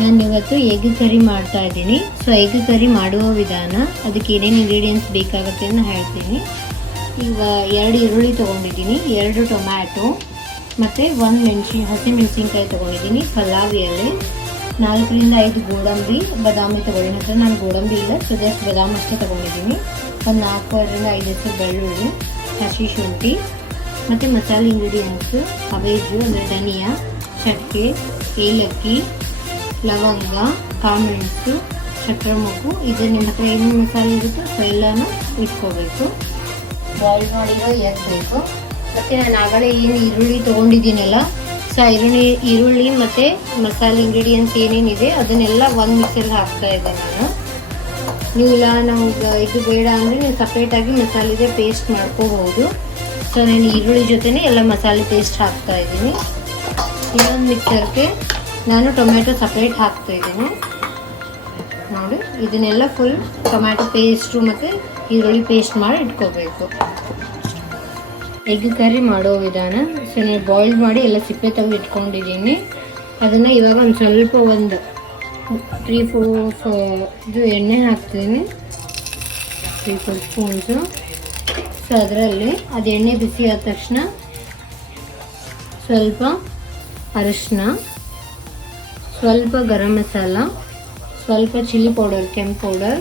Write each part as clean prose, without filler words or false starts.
ನಾನು ಇವತ್ತು egg curry ಮಾಡ್ತಾ ಇದ್ದೀನಿ. ಸೊ ಎಗ್ ಕರಿ ಮಾಡುವ ವಿಧಾನ, ಅದಕ್ಕೆ ಏನೇನು ಇಂಗ್ರೀಡಿಯೆಂಟ್ಸ್ ಬೇಕಾಗುತ್ತೆ ಅಂತ ಹೇಳ್ತೀನಿ. ಈಗ 2 ಈರುಳ್ಳಿ ತೊಗೊಂಡಿದ್ದೀನಿ, 2 ಟೊಮ್ಯಾಟೊ ಮತ್ತು 1 ಹಸಿಮೆಣಸಿನ್ಕಾಯಿ ತೊಗೊಂಡಿದ್ದೀನಿ, ಪಲಾವ್ ಎಲೆ, 4 ರಿಂದ 5 ಗೋಡಂಬಿ, ಬಾದಾಮಿ ತೊಗೊಂಡಿದ್ದೀನಿ. ಹತ್ರ ನಾನು ಗೋಡಂಬಿ ಇಲ್ಲ, ಸೊ ಜಸ್ಟ್ ಬಾದಾಮಿ ಅಷ್ಟೇ ತೊಗೊಂಡಿದ್ದೀನಿ. ಒಂದು 4 ರಿಂದ 5 ಹೆಸರು ಬೆಳ್ಳುಳ್ಳಿ, ಹಸಿ ಶುಂಠಿ ಮತ್ತು ಮಸಾಲೆ ಇಂಗ್ರೀಡಿಯೆಂಟ್ಸು ಹಬೇಜು ಅಂದರೆ ಧನಿಯಾ, ಚಕ್ಕೆ, ಏಲಕ್ಕಿ, ಲವಂಗ, ಕಾಳುಮೆಣಸು, ಚಕ್ರ ಮೊಗ್ಗು. ಇದು ನಿಮ್ಮ ಹತ್ರ ಏನೇನು ಮಸಾಲೆ ಇರುತ್ತೋ ಸೊ ಎಲ್ಲನೂ ಇಟ್ಕೋಬೇಕು. ಬಾಯ್ಲ್ ಮಾಡಿರೋ ಎಗ್ ಬೇಕು. ಮತ್ತು ನಾನು ಆಗಲೇ ಏನು ಈರುಳ್ಳಿ ತೊಗೊಂಡಿದ್ದೀನಲ್ಲ, ಸೊ ಈರುಳ್ಳಿ ಮತ್ತು ಮಸಾಲೆ ಇಂಗ್ರೀಡಿಯೆಂಟ್ಸ್ ಏನೇನಿದೆ ಅದನ್ನೆಲ್ಲ ಒಂದು ಮಿಕ್ಸರ್ಗೆ ಹಾಕ್ತಾ ಇದ್ದೆ ನಾನು. ನೀವು ಇಲ್ಲ ನಮ್ಗೆ ಇದು ಬೇಡ ಅಂದರೆ ನೀವು ಸಪ್ರೇಟಾಗಿ ಮಸಾಲೆಗೆ ಪೇಸ್ಟ್ ಮಾಡ್ಕೋಬಹುದು. ಸೊ ನಾನು ಈರುಳ್ಳಿ ಜೊತೆನೇ ಎಲ್ಲ ಮಸಾಲೆ ಪೇಸ್ಟ್ ಹಾಕ್ತಾ ಇದ್ದೀನಿ. ಇನ್ನೊಂದು ಮಿಕ್ಸರ್ಗೆ ನಾನು ಟೊಮ್ಯಾಟೊ ಸಪ್ರೇಟ್ ಹಾಕ್ತಾ ಇದ್ದೀನಿ. ನೋಡಿ, ಇದನ್ನೆಲ್ಲ ಫುಲ್ ಟೊಮ್ಯಾಟೊ ಪೇಸ್ಟು ಮತ್ತು ಈರುಳ್ಳಿ ಪೇಸ್ಟ್ ಮಾಡಿ ಇಟ್ಕೋಬೇಕು. ಎಗ್ ಕರಿ ಮಾಡೋ ವಿಧಾನ, ಸೊ ನಾನು ಬಾಯ್ಲ್ ಮಾಡಿ ಎಲ್ಲ ಸಿಪ್ಪೆ ತೆಗೆದು ಇಟ್ಕೊಂಡಿದ್ದೀನಿ. ಅದನ್ನು ಇವಾಗ ಒಂದು ಸ್ವಲ್ಪ 3-4 ಇದು ಎಣ್ಣೆ ಹಾಕ್ತೀನಿ, 3-4 ಸ್ಪೂನ್ಸು. ಸೊ ಅದರಲ್ಲಿ ಅದು ಎಣ್ಣೆ ಬಿಸಿ ಆದ ತಕ್ಷಣ ಸ್ವಲ್ಪ ಅರಿಶಿನ, ಸ್ವಲ್ಪ ಗರಂ ಮಸಾಲ, ಸ್ವಲ್ಪ ಚಿಲ್ಲಿ ಪೌಡರ್, ಕೆಂಪು ಪೌಡರ್,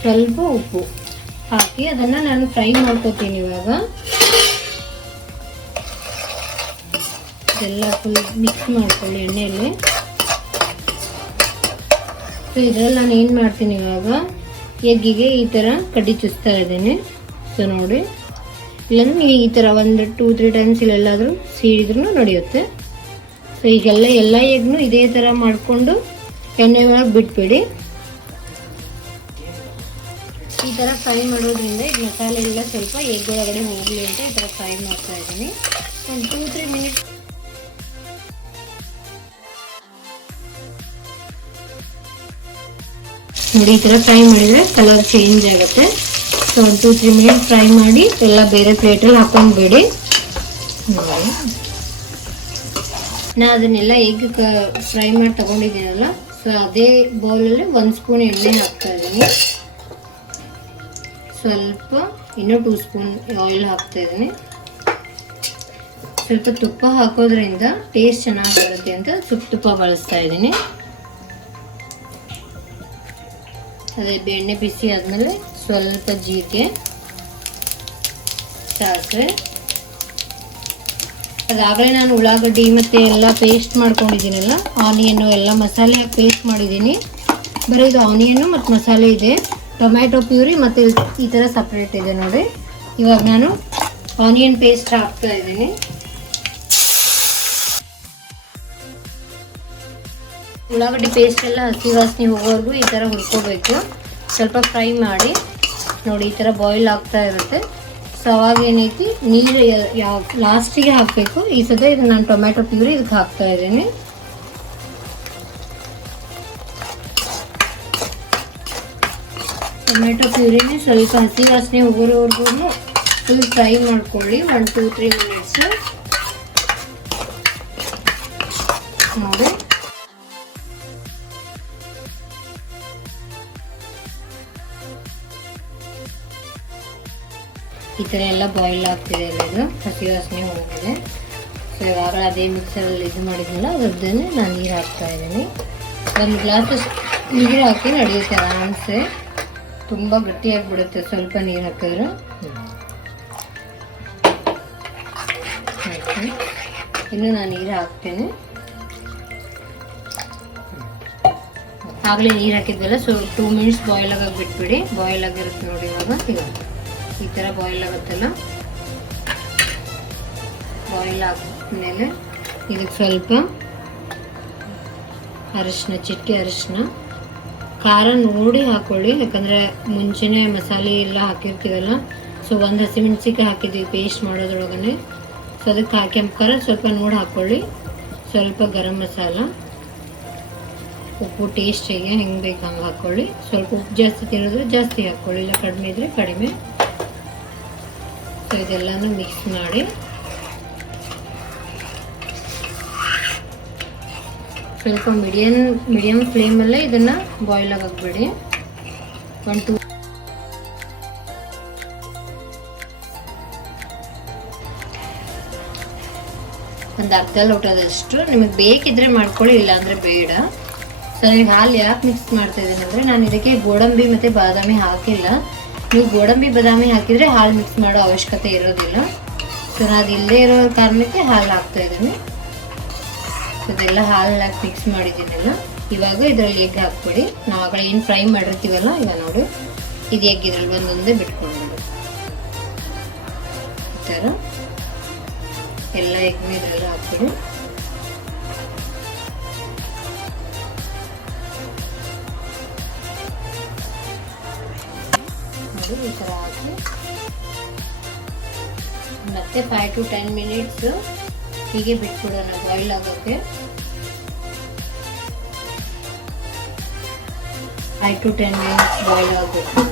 ಸ್ವಲ್ಪ ಉಪ್ಪು ಹಾಕಿ ಅದನ್ನು ನಾನು ಫ್ರೈ ಮಾಡ್ಕೋತೀನಿ. ಇವಾಗ ಎಲ್ಲ ಫುಲ್ ಮಿಕ್ಸ್ ಮಾಡ್ಕೊಳ್ಳಿ ಎಣ್ಣೆಯಲ್ಲಿ. ಸೊ ಇದರಲ್ಲಿ ನಾನು ಏನು ಮಾಡ್ತೀನಿ, ಇವಾಗ ಎಗ್ಗಿಗೆ ಈ ಥರ ಕಡ್ಡಿ ಚುಸ್ತಾ ಇದ್ದೀನಿ. ಸೊ ನೋಡಿ, ಇಲ್ಲಾಂದ್ರೆ ಈ ಥರ 1-2-3 ಟೈಮ್ಸ್ ಇಲ್ಲೆಲ್ಲಾದರೂ ಸೀಳಿದ್ರೂ ನಡೆಯುತ್ತೆ. ಸೊ ಈಗೆಲ್ಲ ಎಗ್ನು ಇದೇ ಥರ ಮಾಡಿಕೊಂಡು ಎಣ್ಣೆ ಒಳಗೆ ಬಿಟ್ಬಿಡಿ. ಈ ಥರ ಫ್ರೈ ಮಾಡೋದ್ರಿಂದ ಈಗ ಮಸಾಲೆ ಎಲ್ಲ ಸ್ವಲ್ಪ ಎಗ್ ಒಳಗಡೆ ಹೋಗಲಿ ಅಂತ ಈ ಥರ ಫ್ರೈ ಮಾಡ್ತಾ ಇದ್ದೀನಿ. ಒಂದು 2-3 ಮಿನಿಟ್ಸ್ ನೋಡಿ, ಈ ಥರ ಫ್ರೈ ಮಾಡಿದರೆ ಕಲರ್ ಚೇಂಜ್ ಆಗುತ್ತೆ. ಸೊ ಒಂದು 2-3 ಮಿನಿಟ್ ಫ್ರೈ ಮಾಡಿ ಎಲ್ಲ ಬೇರೆ ಪ್ಲೇಟಲ್ಲಿ ಹಾಕೊಂಡ್ಬೇಡಿ. ನೋಡಿ, ನಾನು ಅದನ್ನೆಲ್ಲ ಎಗ್ ಫ್ರೈ ಮಾಡಿ ತಗೊಂಡಿದ್ದೀನಲ್ಲ, ಸೊ ಅದೇ ಬೌಲಲ್ಲಿ 1 ಸ್ಪೂನ್ ಎಣ್ಣೆ ಹಾಕ್ತಾ ಇದ್ದೀನಿ. ಸ್ವಲ್ಪ ಇನ್ನೂ 2 ಸ್ಪೂನ್ ಆಯಿಲ್ ಹಾಕ್ತಾ ಇದ್ದೀನಿ. ಸ್ವಲ್ಪ ತುಪ್ಪ ಹಾಕೋದ್ರಿಂದ ಟೇಸ್ಟ್ ಚೆನ್ನಾಗಿ ಬರುತ್ತೆ ಅಂತ ತುಪ್ಪ ಬಳಸ್ತಾ ಇದ್ದೀನಿ. ಅದೇ ಎಣ್ಣೆ ಬಿಸಿ ಆದಮೇಲೆ ಸ್ವಲ್ಪ ಜೀರಿಗೆ, ಸಾಸಿವೆ, ಅದಾಗಲೇ ನಾನು ಉಳ್ಳಾಗಡ್ಡಿ ಮತ್ತು ಎಲ್ಲ ಪೇಸ್ಟ್ ಮಾಡ್ಕೊಂಡಿದ್ದೀನಲ್ಲ, ಆನಿಯನ್ನು ಎಲ್ಲ ಮಸಾಲೆ ಹಾಕಿ ಪೇಸ್ಟ್ ಮಾಡಿದ್ದೀನಿ. ಬರೀ ಇದು ಆನಿಯನ್ನು ಮತ್ತು ಮಸಾಲೆ ಇದೆ, ಟೊಮ್ಯಾಟೊ ಪ್ಯೂರಿ ಮತ್ತು ಈ ಥರ ಸಪ್ರೇಟ್ ಇದೆ ನೋಡಿ. ಇವಾಗ ನಾನು ಆನಿಯನ್ ಪೇಸ್ಟ್ ಹಾಕ್ತಾ ಇದ್ದೀನಿ. ಉಳ್ಳಾಗಡ್ಡಿ ಪೇಸ್ಟ್ ಎಲ್ಲ ಹಸಿ ವಾಸನೆ ಹೋಗೋವರೆಗೂ ಈ ಥರ ಹುರ್ಕೋಬೇಕು. ಸ್ವಲ್ಪ ಫ್ರೈ ಮಾಡಿ ನೋಡಿ, ಈ ಥರ ಬಾಯ್ಲ್ ಆಗ್ತಾ ಇರುತ್ತೆ. ಸೊ ಅವಾಗ ಏನೈತಿ, ನೀರು ಯಾವ ಲಾಸ್ಟಿಗೆ ಹಾಕಬೇಕು. ಈ ಸದ ಇದು ನಾನು ಟೊಮ್ಯಾಟೊ ಪ್ಯೂರಿ ಇದಕ್ಕೆ ಹಾಕ್ತಾ ಇದ್ದೀನಿ. ಟೊಮ್ಯಾಟೊ ಪ್ಯೂರಿನೇ ಸ್ವಲ್ಪ ಹಸಿ ವಾಸನೆ ಹೋಗೋವರೆಗೂ ಫುಲ್ ಫ್ರೈ ಮಾಡ್ಕೊಳ್ಳಿ, 1-2-3 ಮಿನಿಟ್ಸ್. ನೋಡಿ, ಈ ಥರ ಎಲ್ಲ ಬಾಯ್ಲ್ ಆಗ್ತಿದೆ, ಎಲ್ಲ ಹಸಿ ವಾಸನೆ ಹೋಗಿದೆ. ಸೊ ಇವಾಗ ಅದೇ ಮಿಕ್ಸರಲ್ಲಿ ಇದು ಮಾಡಿದ್ನಲ್ಲ, ಅದರದ್ದೇನೆ ನಾನು ನೀರು ಹಾಕ್ತಾ ಇದ್ದೀನಿ. 1 ಗ್ಲಾಸ್ ನೀರು ಹಾಕಿ ನಡೆಯುತ್ತೆ ಆರಾಮ್ಸೆ. ತುಂಬ ಗಟ್ಟಿಯಾಗಿಬಿಡುತ್ತೆ ಸ್ವಲ್ಪ ನೀರು ಹಾಕಿದ್ರೆ. ಇನ್ನು ನಾನು ನೀರು ಹಾಕ್ತೇನೆ. ಆಗಲೇ ನೀರು ಹಾಕಿದ್ವಲ್ಲ, ಸೊ 2 ಮಿನಿಟ್ಸ್ ಬಾಯ್ಲ್ ಆಗಿ ಬಿಟ್ಬಿಡಿ. ಬಾಯ್ಲ್ ಆಗಿರುತ್ತೆ ನೋಡಿ. ಇವಾಗ ಈ ಥರ ಬಾಯ್ಲ್ ಆಗುತ್ತಲ್ಲ, ಬಾಯ್ಲ್ ಆದ್ಮೇಲೆ ಇದಕ್ಕೆ ಸ್ವಲ್ಪ ಅರಿಶಿನ, ಚಿಟಿಕೆ ಅರಿಶಿನ, ಖಾರ ನೋಡಿ ಹಾಕ್ಕೊಳ್ಳಿ, ಯಾಕಂದರೆ ಮುಂಚೆನೇ ಮಸಾಲೆ ಎಲ್ಲ ಹಾಕಿರ್ತೀವಲ್ಲ. ಸೊ 1 ಹಸಿಮೆಣಸಿನ್ಕಾಯಿ ಹಾಕಿದ್ದೀವಿ ಪೇಸ್ಟ್ ಮಾಡೋದ್ರೊಳಗನೆ. ಸೊ ಅದಕ್ಕೆ ಕೆಂಪು ಖಾರ ಸ್ವಲ್ಪ ನೋಡಿ ಹಾಕ್ಕೊಳ್ಳಿ. ಸ್ವಲ್ಪ ಗರಂ ಮಸಾಲ, ಉಪ್ಪು ಟೇಸ್ಟಿಗೆ ಹೆಂಗೆ ಬೇಕು ಹಂಗೆ ಹಾಕ್ಕೊಳ್ಳಿ. ಸ್ವಲ್ಪ ಉಪ್ಪು ಜಾಸ್ತಿ ತಿನ್ನೋದ್ರೆ ಜಾಸ್ತಿ ಹಾಕ್ಕೊಳ್ಳಿ, ಇಲ್ಲ ಕಡಿಮೆ ಇದ್ದರೆ ಕಡಿಮೆ. ಸೊ ಇದೆಲ್ಲನೂ ಮಿಕ್ಸ್ ಮಾಡಿ ಸ್ವಲ್ಪ ಮೀಡಿಯಂ ಫ್ಲೇಮಲ್ಲೇ ಇದನ್ನು ಬಾಯ್ಲ್ ಆಗಬೇಡಿ. ಒಂದು ಅರ್ಧ ಲೋಟದಷ್ಟು ನಿಮಗೆ ಬೇಕಿದ್ರೆ ಮಾಡ್ಕೊಳ್ಳಿ, ಇಲ್ಲಾಂದರೆ ಬೇಡ. ಸೊ ನನಗೆ ಹಾಲು ಯಾಕೆ ಮಿಕ್ಸ್ ಮಾಡ್ತಾ ಇದ್ದೀನಿ ಅಂದರೆ ನಾನು ಇದಕ್ಕೆ ಗೋಡಂಬಿ ಮತ್ತು ಬಾದಾಮಿ ಹಾಕಿಲ್ಲ. ನೀವು ಗೋಡಂಬಿ ಬಾದಾಮಿ ಹಾಕಿದರೆ ಹಾಲು ಮಿಕ್ಸ್ ಮಾಡೋ ಅವಶ್ಯಕತೆ ಇರೋದಿಲ್ಲ. ಸೊ ನಾನು ಅದು ಇಲ್ಲದೇ ಇರೋ ಕಾರಣಕ್ಕೆ ಹಾಲು ಹಾಕ್ತಾ ಇದ್ದೀನಿ. ಸೊ ಇದೆಲ್ಲ ಹಾಲು ಹಾಕಿ ಮಿಕ್ಸ್ ಮಾಡಿದ್ದೀನಲ್ಲ, ಇವಾಗ ಇದರಲ್ಲಿ ಎಗ್ ಹಾಕ್ಬಿಡಿ. ನಾವು ಆಗಲೇ ಏನು ಫ್ರೈ ಮಾಡಿರ್ತೀವಲ್ಲ, ಈಗ ನೋಡಿ ಇದು ಎಗ್ ಇದರಲ್ಲಿ ಒಂದೊಂದೇ ಬಿಟ್ಕೊಂಡ್ಬಿಡಿ. ಈ ಥರ ಎಲ್ಲ ಎಗ್ನ ಇದರಲ್ಲಿ ಹಾಕ್ಬಿಡಿ. ನೋಡಿ ಈ ಥರ ಹಾಕಿ ಮತ್ತೆ 5 to 10 ಮಿನಿಟ್ಸ್ ಹೀಗೆ ಬಿಟ್ಬಿಡೋಣ ಬಾಯ್ಲ್ ಆಗೋಕ್ಕೆ. 5 to 10 ಮಿನಿಟ್ಸ್ ಬಾಯ್ಲ್ ಆಗಬೇಕು.